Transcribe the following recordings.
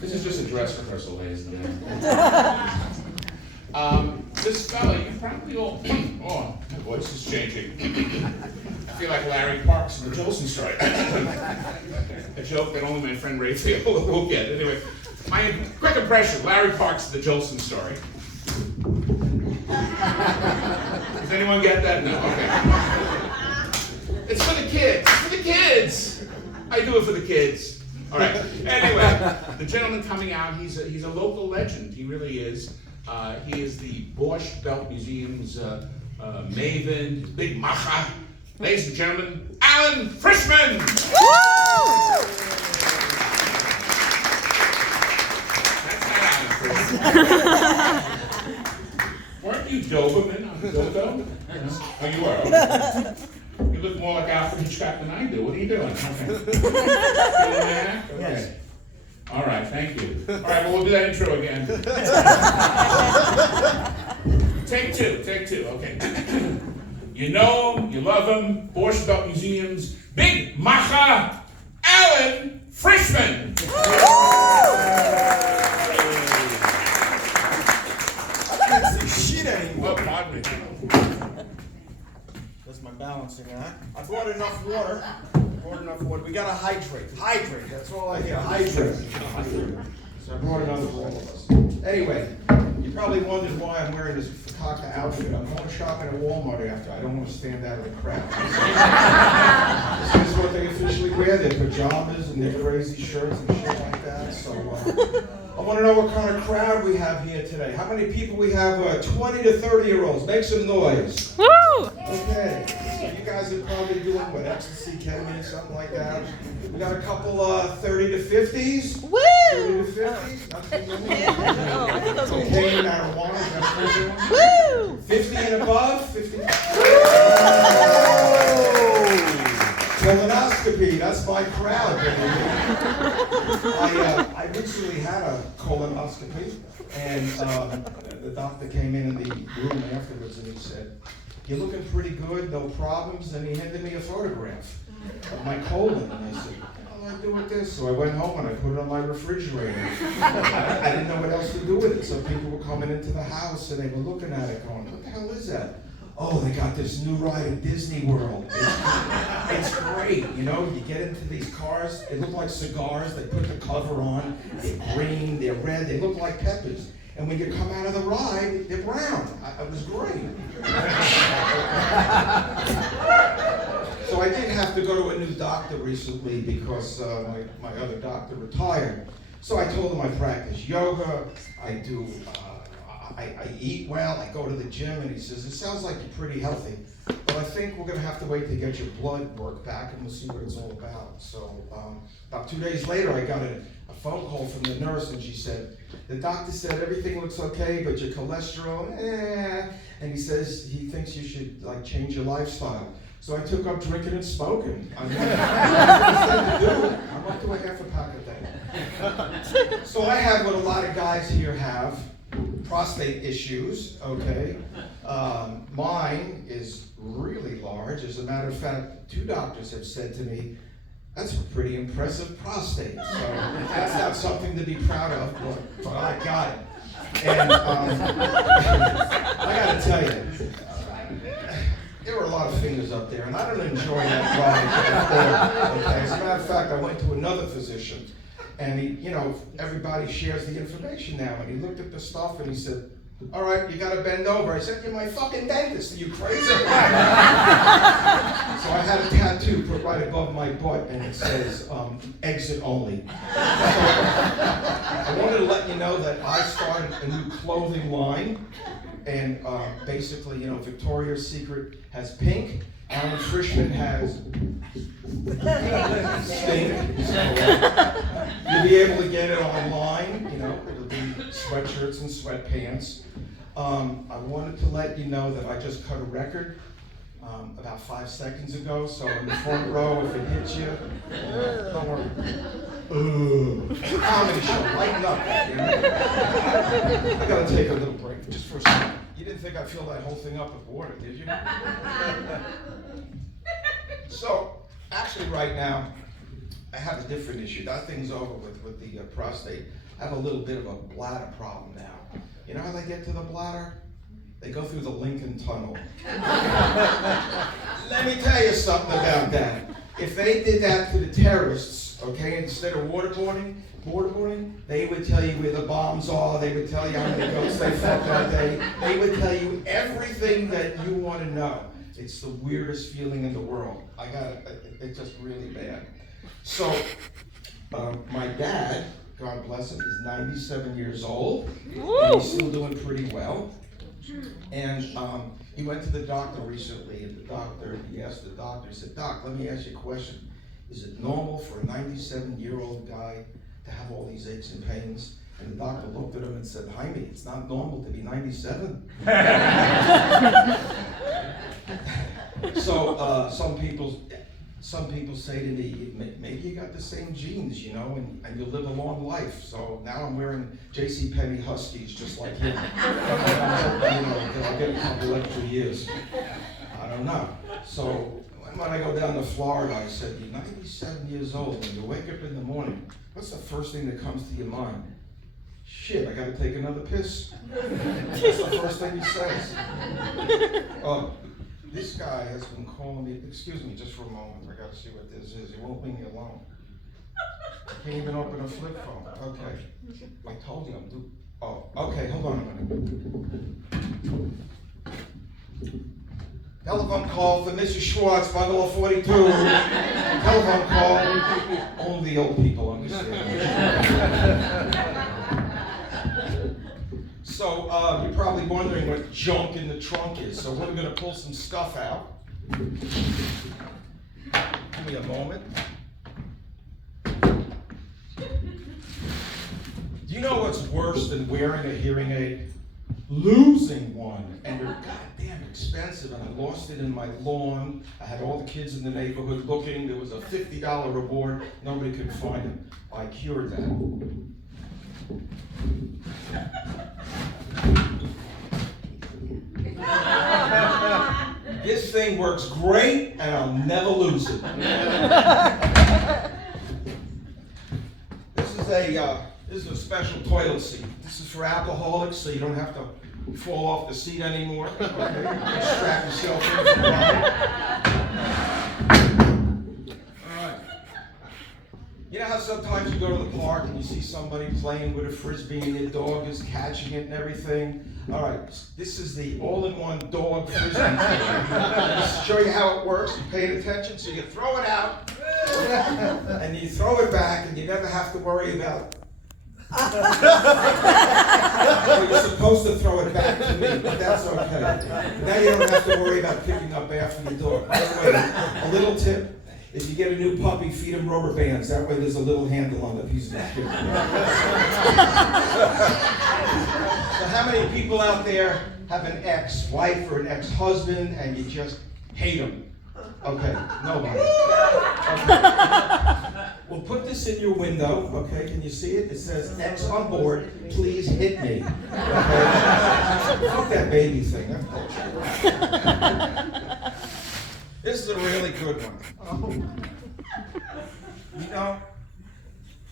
This is just a dress rehearsal, ladies and gentlemen. This fella, you probably all, oh, my voice is changing. I feel like Larry Parks in the Jolson story. A joke that only my friend Raphael will get. Anyway, my quick impression, Larry Parks in the Jolson story. Does anyone get that? No, okay. It's for the kids, it's for the kids. I do it for the kids. All right, anyway, the gentleman coming out, he's a local legend, he really is. He is the Borscht Belt Museum's maven, big macha. Ladies and gentlemen, Frishman! That's not Alan. Weren't you Doberman on Dodo? Oh, you were? Okay. You look more like Alfred Hitchcock than I do. What are you doing? Okay. Okay. Yes. All right, thank you. All right, well, we'll do that intro again. Take two, okay. You know him, you love him, Borscht Belt Museum's big macha, Alan Frishman. I can't see shit anymore. Oh, pardon me. That's my balancing act. I brought enough water. We gotta hydrate. Hydrate. That's all I hear. Hydrate. So I brought another for all of us. Anyway, you probably wondered why I'm wearing this Fakaka outfit. I'm going shopping at Walmart after. I don't want to stand out of the crowd. This is what they officially wear, their pajamas and their crazy shirts and shit like that. So I want to know what kind of crowd we have here today. How many people we have? 20 to 30-year-olds. Make some noise. Woo! Okay. So you guys are probably doing what, ecstasy, ketamine, something like that. We got a couple 30 to 50s. Woo! 30 to 50s. Not too many. Oh, I thought that was Cocaine, marijuana, is that what you're doing? Woo! 50 and above? 50. Colonoscopy, that's my crowd, baby. I recently had a colonoscopy, and the doctor came in the room afterwards and he said, "You're looking pretty good, no problems," and he handed me a photograph of my colon, and I said, "What do I do with this?" So I went home and I put it on my refrigerator. I didn't know what else to do with it, so people were coming into the house and they were looking at it going, "What the hell is that?" "Oh, they got this new ride at Disney World. It's great, you know, you get into these cars, they look like cigars, they put the cover on, they're green, they're red, they look like peppers. And when you come out of the ride, they're brown." It was great. So I did have to go to a new doctor recently because my other doctor retired. So I told him I practice yoga, I eat well, I go to the gym, and he says, "It sounds like you're pretty healthy, but I think we're gonna have to wait to get your blood work back and we'll see what it's all about." So about 2 days later, I got a phone call from the nurse and she said, "The doctor said everything looks okay, but your cholesterol, and he says he thinks you should change your lifestyle." So I took up drinking and smoking. I'm up to a half a pack a day. So I have what a lot of guys here have, prostate issues, okay? Mine is really large. As a matter of fact, 2 doctors have said to me, "That's a pretty impressive prostate." So that's not something to be proud of, but I got it. And I gotta tell you, there were a lot of fingers up there, and I don't enjoy that ride at all. Okay? As a matter of fact, I went to another physician, and he, everybody shares the information now, and he looked at the stuff and he said, "All right, you gotta bend over." I said, "You're my fucking dentist, are you crazy?" So I had a tattoo put right above my butt, and it says, "Exit only." So I wanted to let you know that I started a new clothing line, and basically, Victoria's Secret has pink, Alan Frishman has stink. So you'll be able to get it online, it'll be sweatshirts and sweatpants. I wanted to let you know that I just cut a record about 5 seconds ago, so in the front row, if it hits you, don't worry. Comedy show, lighten up. I gotta take a little break just for a second. You didn't think I'd fill that whole thing up with water, did you? So, actually right now, I have a different issue. That thing's over with the prostate. I have a little bit of a bladder problem now. You know how they get to the bladder? They go through the Lincoln Tunnel. Let me tell you something about that. If they did that to the terrorists, okay, instead of waterboarding, they would tell you where the bombs are, they would tell you how many goats they fought that day, they would tell you everything that you want to know. It's the weirdest feeling in the world. It's just really bad. So, my dad, God bless him, is 97 years old, and he's still doing pretty well. And he went to the doctor recently, and he asked the doctor, he said, "Doc, let me ask you a question. Is it normal for a 97-year-old guy to have all these aches and pains?" And the doctor looked at him and said, "Jaime, it's not normal to be 97. So some people say to me, maybe you got the same genes, you know, and you'll live a long life. So now I'm wearing JCPenney Huskies just like him. I'll get a couple extra years. I don't know. So when I go down to Florida, I said, "You're 97 years old, and you wake up in the morning, what's the first thing that comes to your mind?" "Shit, I gotta take another piss." That's the first thing he says. This guy has been calling me, excuse me just for a moment, I gotta see what this is. He won't leave me alone. I can't even open a flip phone. Okay. I told you okay, hold on a minute. Telephone call for Mrs. Schwartz, bungalow 42. Telephone call. Only the old people understand. So you're probably wondering what junk in the trunk is. So we're going to pull some stuff out. Give me a moment. Do you know what's worse than wearing a hearing aid? Losing one, and they're goddamn expensive, and I lost it in my lawn. I had all the kids in the neighborhood looking. There was a $50 reward. Nobody could find them. I cured that. This thing works great, and I'll never lose it. This is a special toilet seat. This is for alcoholics, so you don't have to fall off the seat anymore. Okay? You strap yourself in for All right. You know how sometimes you go to the park and you see somebody playing with a frisbee and your dog is catching it and everything? All right, this is the all-in-one dog frisbee. Just to show you how it works. You paying attention, so you throw it out, and you throw it back, and you never have to worry about. Well, you're supposed to throw it back to me, but that's okay. Now you don't have to worry about picking up after your dog. By the way, a little tip. If you get a new puppy, feed him rubber bands. That way there's a little handle on the piece of the shit. So how many people out there have an ex-wife or an ex-husband and you just hate them? Okay, nobody. Okay. Well, put this in your window, okay? Can you see it? It says, "Ex on board, please hit me." Okay? Fuck that baby thing. That's bullshit. This is a really good one.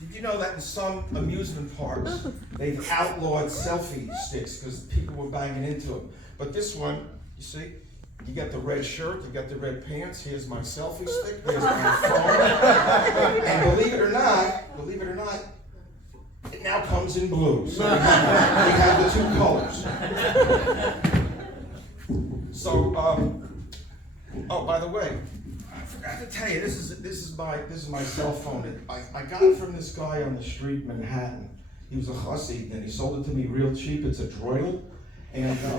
Did you know that in some amusement parks, they've outlawed selfie sticks because people were banging into them. But this one, you see, you got the red shirt, you got the red pants, here's my selfie stick, there's my phone. And believe it or not, it now comes in blue. So we have the two colors. So, oh, by the way, I forgot to tell you, this is my cell phone. I got it from this guy on the street in Manhattan. He was a hussy, and he sold it to me real cheap. It's a droidal, and but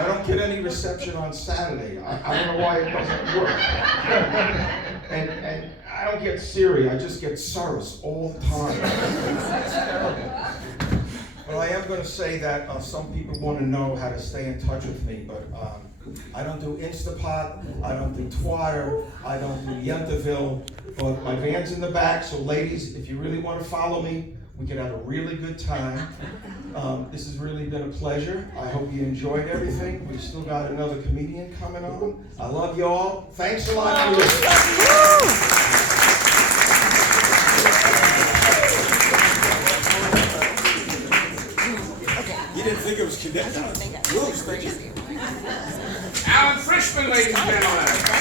I don't get any reception on Saturday. I don't know why it doesn't work. And I don't get Siri. I just get Cyrus all the time. It's terrible. But I am going to say that some people want to know how to stay in touch with me, but I don't do Instapot, I don't do Twitter, I don't do Ellenville, but my van's in the back, so ladies, if you really want to follow me, we can have a really good time. This has really been a pleasure. I hope you enjoyed everything. We've still got another comedian coming on. I love you all. Thanks a lot for listening. didn't think it was connected. Alan Frishman, ladies and gentlemen.